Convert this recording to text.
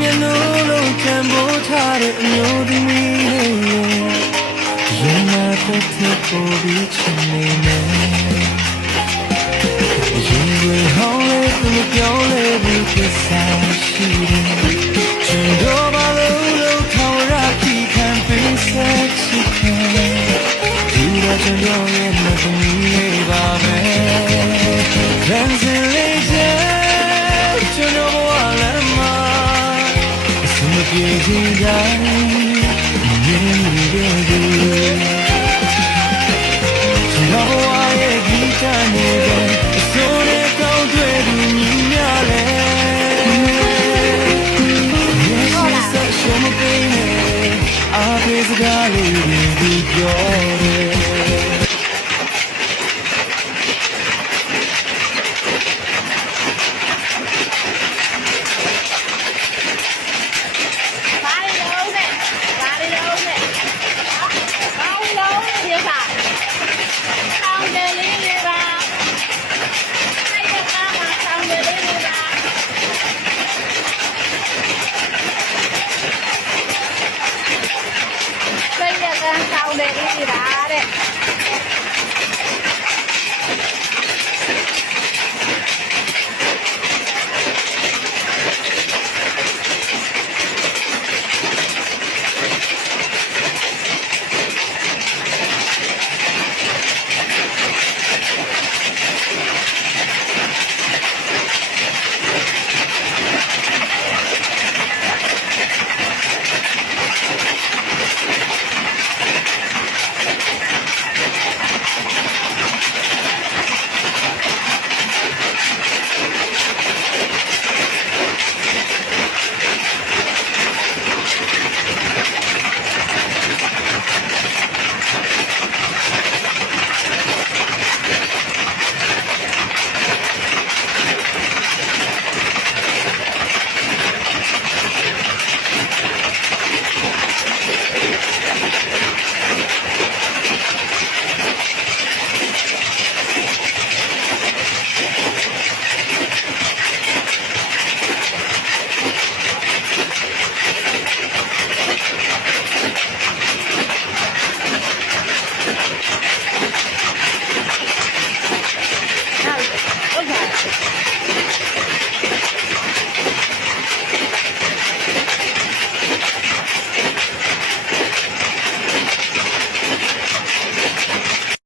မျက်လုံးလုံးတန်ဖိုးထားတဲ့အမျိုးသမီးလေးရင်နာတစ်ထစ်ပေါ်ပြီးချင်နေမယ်ရင်ဝင်ဟောင်းလေးသူပြောလေဘူးကိစ္စရှိတယ်ချင်တော့ဘာလို့ထောင်ရခိခံပေးဆက်ချစ်တယ်ဒီတော့ကျွန်တော်ရဲ့မသမီးလေးပါပဲခံစလေးတဲ့ကျွန်တော်ဘဝလည်းမအစမပြေချင်တိုင်းမြင်နေတယ်ကျွန်တော်ဘဝရဲ့ဂီတနဲ့အစိုးရကောင်းတွေမြင်ရလဲဆက်ရှုံးမပေးနဲ့အားပေးစကားလေးတွေပြောတယ်Sao để đi ra đấy.